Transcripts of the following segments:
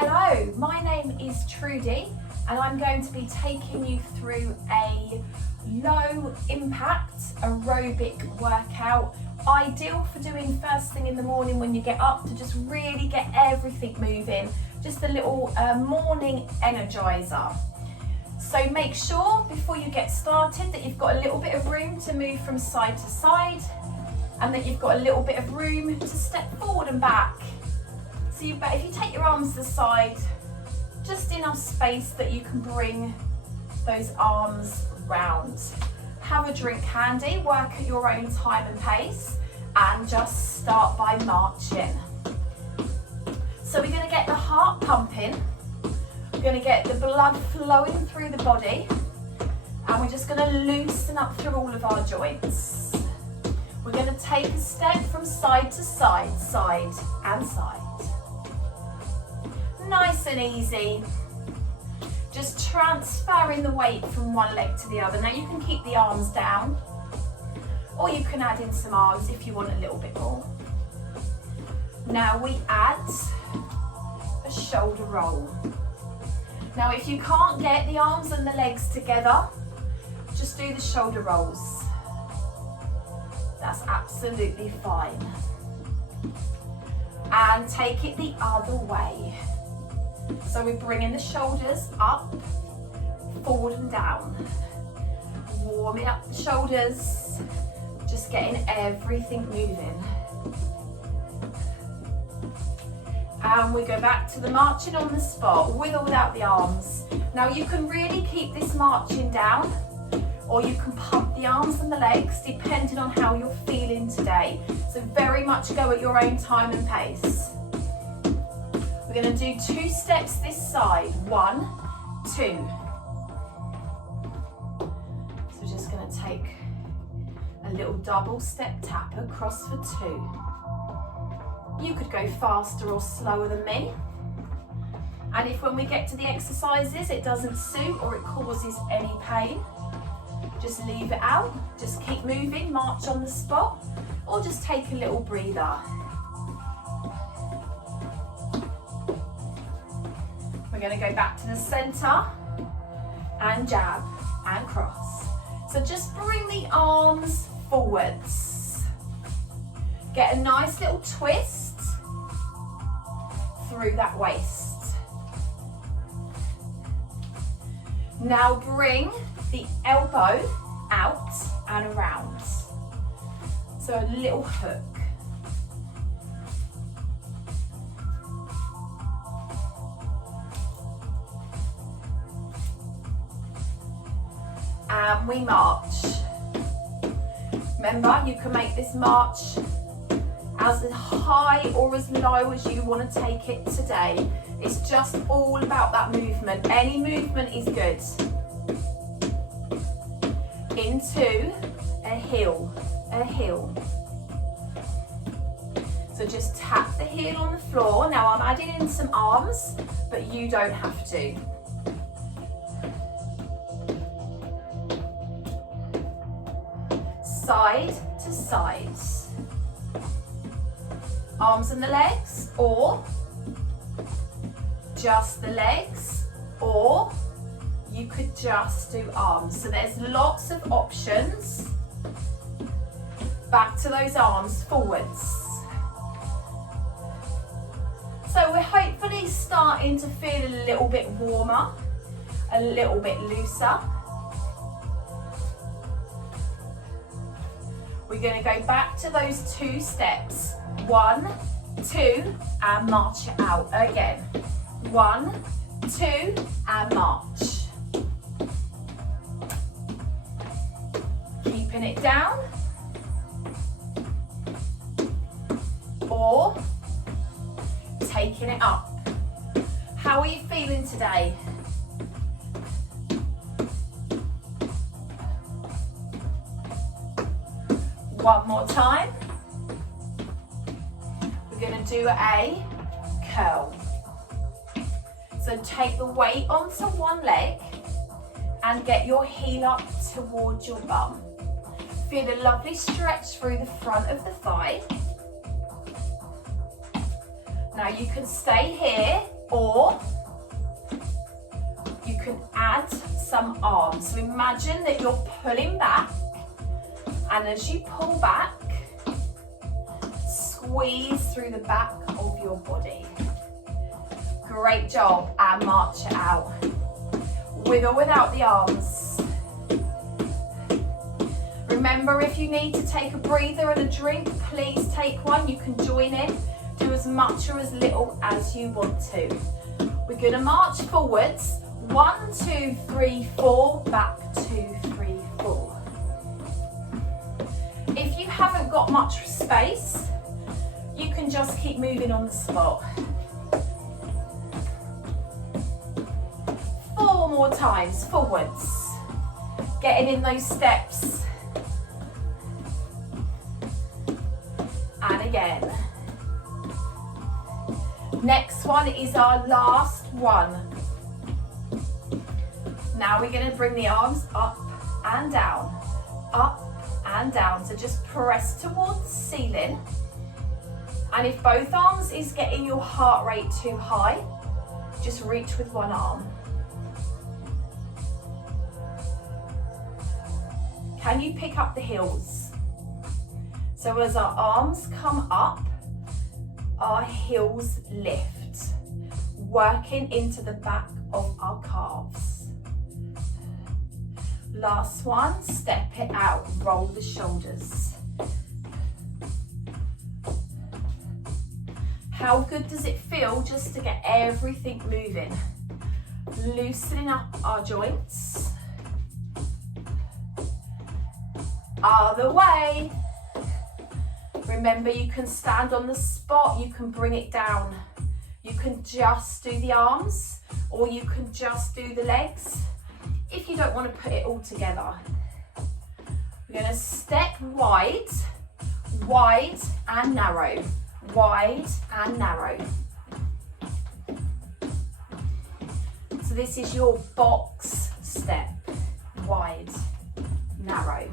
Hello, my name is Trudy and I'm going to be taking you through a low impact aerobic workout, ideal for doing first thing in the morning when you get up to just really get everything moving, just a little morning energizer. So make sure before you get started that you've got a little bit of room to move from side to side and that you've got a little bit of room to step forward and back. So if you take your arms to the side, just enough space that you can bring those arms round. Have a drink handy, work at your own time and pace, and just start by marching. So we're going to get the heart pumping, we're going to get the blood flowing through the body, and we're just going to loosen up through all of our joints. We're going to take a step from side to side, side and side. Nice and easy. Just transferring the weight from one leg to the other. Now you can keep the arms down, or you can add in some arms if you want a little bit more. Now we add a shoulder roll. Now if you can't get the arms and the legs together, just do the shoulder rolls. That's absolutely fine. And take it the other way. So we're bringing the shoulders up, forward and down. Warming up the shoulders, just getting everything moving. And we go back to the marching on the spot, with or without the arms. Now you can really keep this marching down, or you can pump the arms and the legs, depending on how you're feeling today. So very much go at your own time and pace. We're going to do 2 steps this side, 1, 2. So we're just going to take a little double step tap across for 2. You could go faster or slower than me. And if when we get to the exercises it doesn't suit or it causes any pain, just leave it out, just keep moving, march on the spot, or just take a little breather. We're going to go back to the centre and jab and cross. So just bring the arms forwards. Get a nice little twist through that waist. Now bring the elbow out and around. So a little hook. And we march. Remember, you can make this march as high or as low as you want to take it today. It's just all about that movement. Any movement is good. Into a heel, a heel. So just tap the heel on the floor. Now I'm adding in some arms, but you don't have to. Side to side. Arms and the legs, or just the legs, or you could just do arms. So there's lots of options. Back to those arms, forwards. So we're hopefully starting to feel a little bit warmer, a little bit looser. We're going to go back to those 2 steps. 1, 2, and march it out again. 1, 2, and march. Keeping it down. Or taking it up. How are you feeling today? One more time. We're going to do a curl. So take the weight onto one leg and get your heel up towards your bum. Feel a lovely stretch through the front of the thigh. Now you can stay here Or you can add some arms. So imagine that you're pulling back, and as you pull back, squeeze through the back of your body. Great job, and march it out. With or without the arms. Remember, if you need to take a breather and a drink, please take one. You can join in, do as much or as little as you want to. We're going to march forwards. 1, 2, 3, 4, back 2, 3, 4. If you haven't got much space, you can just keep moving on the spot. 4 more times, forwards. Getting in those steps. And again. Next one is our last one. Now we're going to bring the arms up and down, up and down. So just press towards the ceiling. And if both arms is getting your heart rate too high, just reach with one arm. Can you pick up the heels? So as our arms come up, our heels lift, working into the back of our calves. Last one, step it out, roll the shoulders. How good does it feel just to get everything moving? Loosening up our joints. Other way. Remember, you can stand on the spot, you can bring it down. You can just do the arms, or you can just do the legs. If you don't want to put it all together. We're going to step wide, wide and narrow, wide and narrow. So this is your box step, wide, narrow.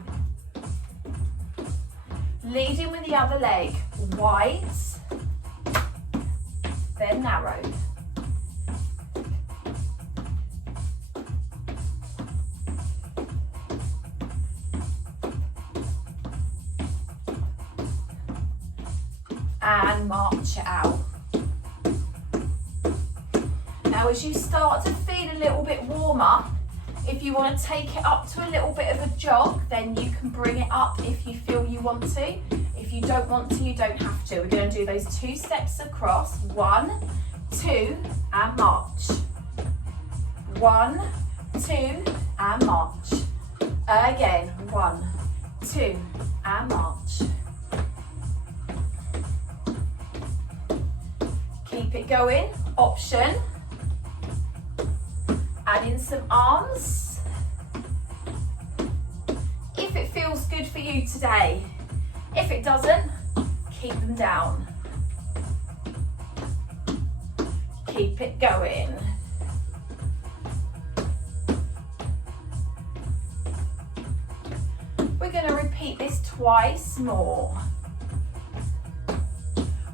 Leading with the other leg, wide, then narrow. And march it out. Now as you start to feel a little bit warmer, if you want to take it up to a little bit of a jog, then you can bring it up if you feel you want to. If you don't want to, you don't have to. We're going to do those 2 steps across. 1, 2, and march. 1, 2, and march. Again, 1, 2, and march. Keep it going. Option. Add in some arms. If it feels good for you today. If it doesn't, keep them down. Keep it going. We're going to repeat this twice more.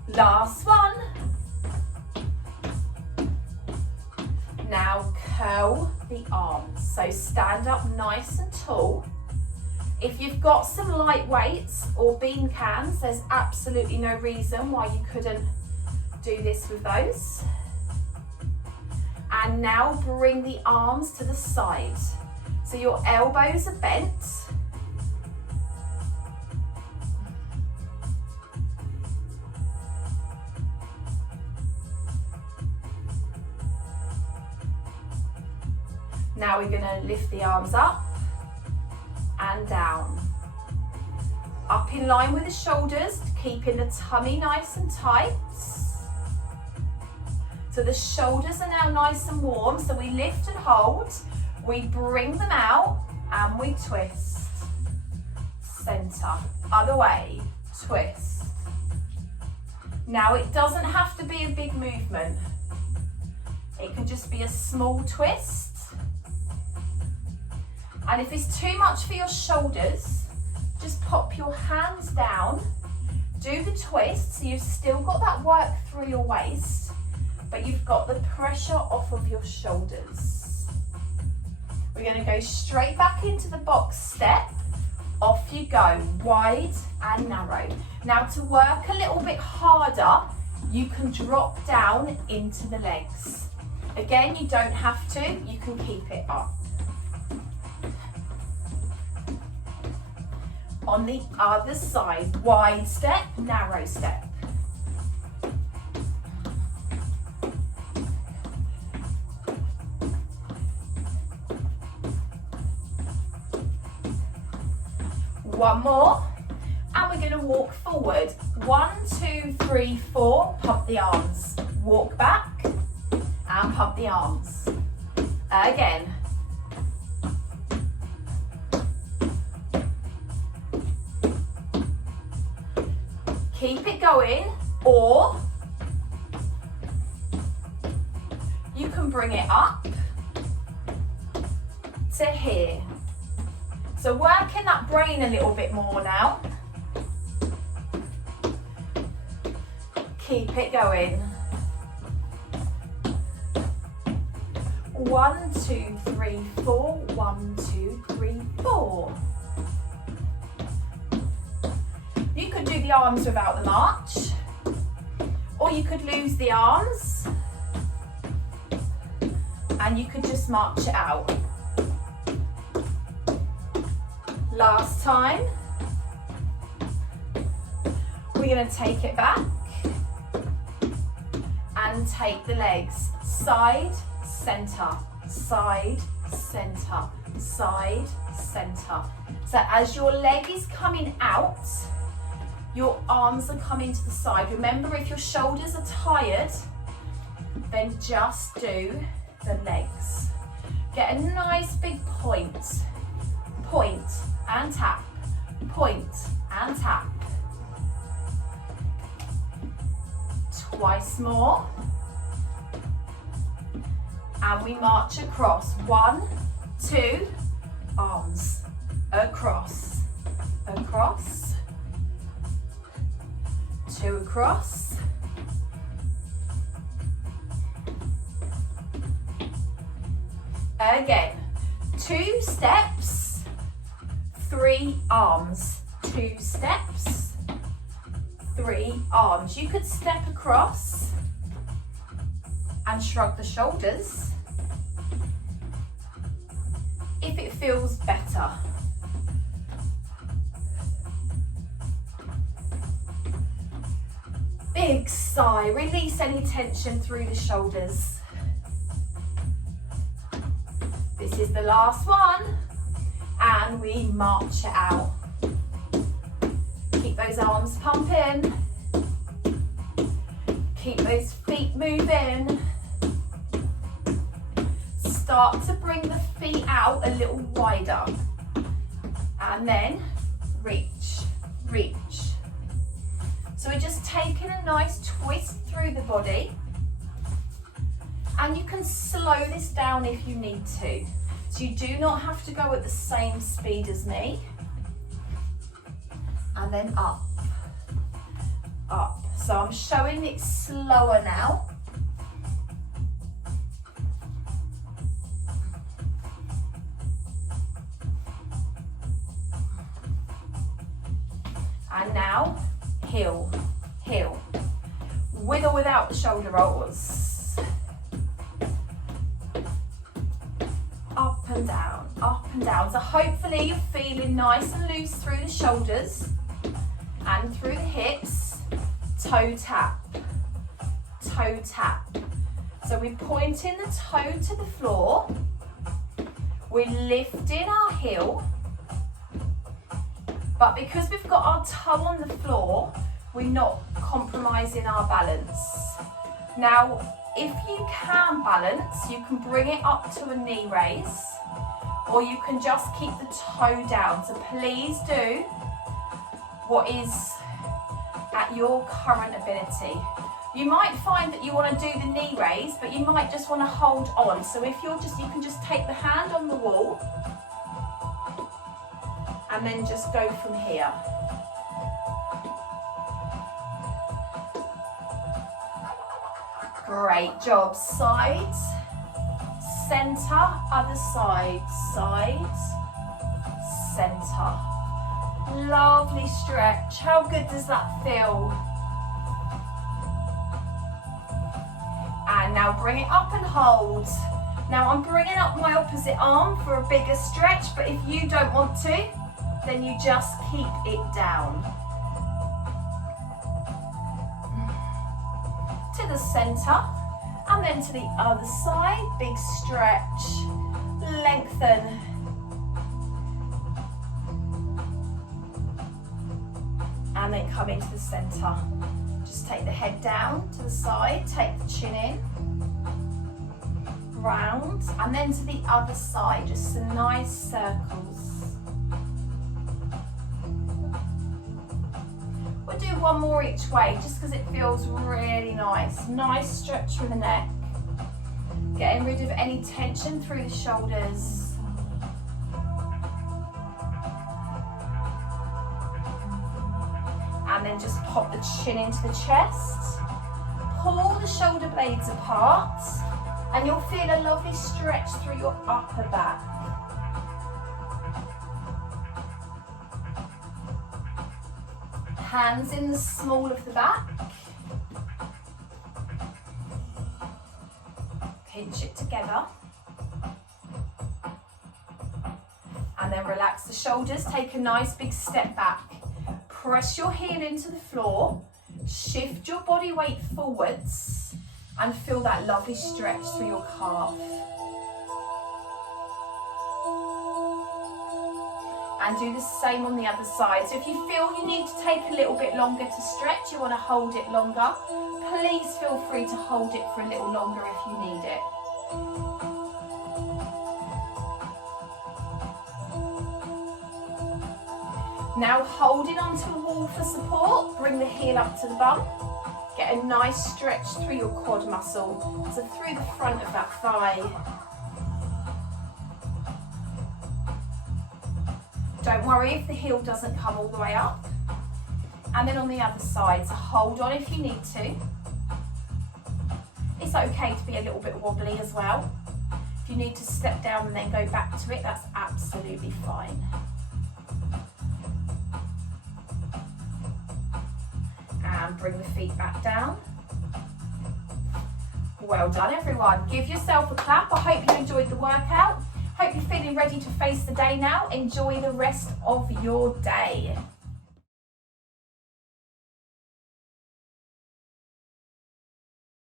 Last one. Now curl the arms. So stand up nice and tall. If you've got some light weights or bean cans, there's absolutely no reason why you couldn't do this with those. And now bring the arms to the side. So your elbows are bent. Now we're going to lift the arms up and down. Up in line with the shoulders, keeping the tummy nice and tight. So the shoulders are now nice and warm, so we lift and hold, we bring them out and we twist. Center, other way, twist. Now it doesn't have to be a big movement. It can just be a small twist. And if it's too much for your shoulders, just pop your hands down, do the twist, so you've still got that work through your waist, but you've got the pressure off of your shoulders. We're going to go straight back into the box step. Off you go, wide and narrow. Now to work a little bit harder, you can drop down into the legs. Again, you don't have to, you can keep it up. On the other side, wide step, narrow step. One more, and we're going to walk forward. 1, 2, 3, 4, pump the arms. Walk back and pump the arms. Again. Keep it going, or you can bring it up to here. So working that brain a little bit more now. Keep it going. 1, 2, 3, 4. 1, 2, 3, 4. You could do the arms without the march, or you could lose the arms and you could just march it out. Last time. We're going to take it back and take the legs side, centre, side, centre, side, centre. So as your leg is coming out, your arms are coming to the side. Remember, if your shoulders are tired, then just do the legs. Get a nice big point. Point and tap. Point and tap. Twice more. And we march across. 1, 2, arms. Across. Across. 2 across. Again. 2 steps, 3 arms. 2 steps, 3 arms. You could step across and shrug the shoulders if it feels better. Big sigh, release any tension through the shoulders. This is the last one, and we march it out. Keep those arms pumping. Keep those feet moving. Start to bring the feet out a little wider. And then reach, reach. So we're just taking a nice twist through the body. And you can slow this down if you need to. So you do not have to go at the same speed as me. And then up, up. So I'm showing it slower now. And now, heel, heel. With or without the shoulder rolls. Up and down, up and down. So hopefully you're feeling nice and loose through the shoulders and through the hips. Toe tap, toe tap. So we're pointing the toe to the floor. We're lifting our heel. But because we've got our toe on the floor, we're not compromising our balance. Now, if you can balance, you can bring it up to a knee raise, or you can just keep the toe down. So please do what is at your current ability. You might find that you want to do the knee raise, but you might just want to hold on. So if you're just, you can just take the hand on the wall and then just go from here. Great job. Side, centre, other side, side, centre. Lovely stretch. How good does that feel? And now bring it up and hold. Now I'm bringing up my opposite arm for a bigger stretch, but if you don't want to, then you just keep it down. To the centre, and then to the other side. Big stretch, lengthen. And then come into the centre. Just take the head down to the side, take the chin in, round, and then to the other side, just some nice circles. We'll do one more each way, just because it feels really nice. Nice stretch through the neck. Getting rid of any tension through the shoulders. And then just pop the chin into the chest. Pull the shoulder blades apart, and you'll feel a lovely stretch through your upper back. Hands in the small of the back. Pinch it together. And then relax the shoulders. Take a nice big step back. Press your heel into the floor, shift your body weight forwards, and feel that lovely stretch through your calf. And do the same on the other side. So if you feel you need to take a little bit longer to stretch, you want to hold it longer, please feel free to hold it for a little longer if you need it. Now holding onto a wall for support, bring the heel up to the bum. Get a nice stretch through your quad muscle, so through the front of that thigh. Don't worry if the heel doesn't come all the way up. And then on the other side, so hold on if you need to. It's okay to be a little bit wobbly as well. If you need to step down and then go back to it, that's absolutely fine. And bring the feet back down. Well done everyone. Give yourself a clap. I hope you enjoyed the workout. Hope you're feeling ready to face the day now. Enjoy the rest of your day.